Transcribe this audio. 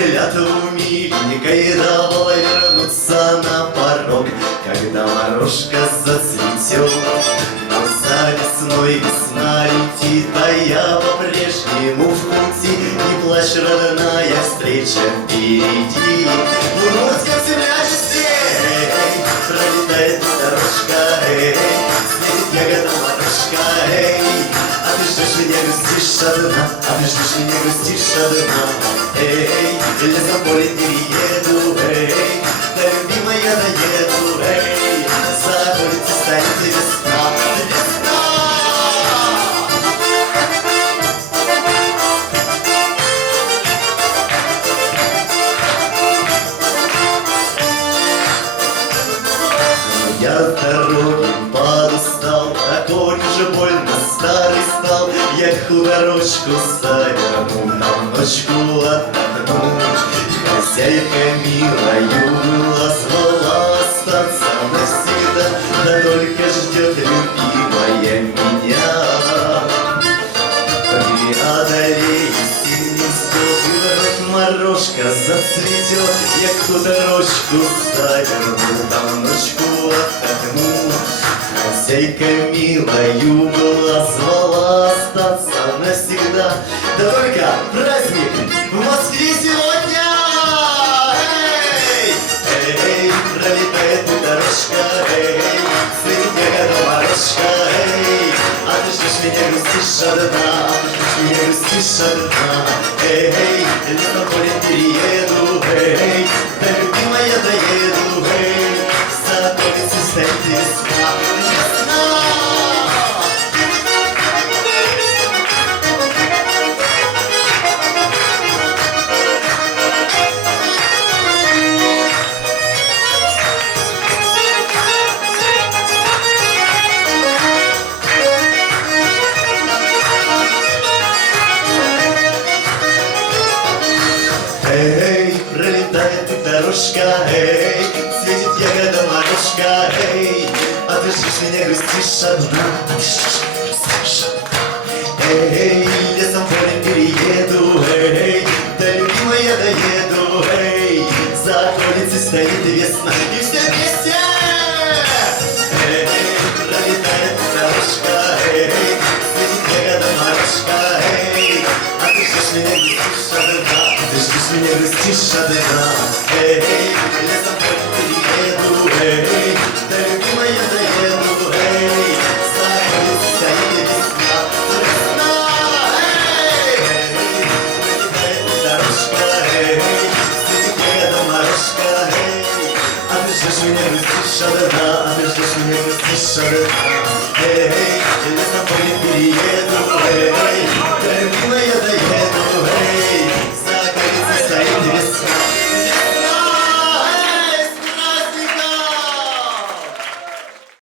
клятву миленькой давала вернуться на порог, когда морожка зацветет. Но за весной весна летит, а я по-прежнему в пути. Не плачь, родная, встреча впереди. Вновь как земля чистей пролетает дорожка, светит ягода морожка, а ты ждешь меня, грустишь одна, а ты ждешь меня, грустишь одна. Лесом поле перееду, да любимая доеду, за улицей станет весна, весна. Я с дороги подустал, такой же больно старый стал. Я хуторочку заверну, на ночку отдохну. Хозяйка милою звала остаться навсегда, да только ждет любимая меня. Преодолею синий вздох, и вновь морожка зацветет. Я к хуторочку заверну, там ночку отдохну. Хозяйка милою была, звала остаться навсегда, да только праздник в Москве сегодня. Пролетает дорожка, светит ягода морожка, а ты ждешь меня, грустишь одна, а ты ждешь меня, грустишь одна. Лесом поле перееду, да любимая доеду, за улицей стоит весна, весна. Пролетает дорожка, светит ягода морожка, а ты ждешь меня, грустишь одна, а ты ждешь меня, грустишь одна. Лесом полем перееду, да любимая доеду, за улицей стоит весна, и все вместе. Пролетает дорожка, светит ягода морожка, а ты ждешь меня, грустишь одна. Ты ждешь меня, грустишь одна. Лесом поле перееду, да любимая доеду, за улицей стоит весна, весна. Пролетает дорожка, светит ягода морожка, а ты ждешь меня, грустишь одна, а ты ждешь меня, грустишь одна.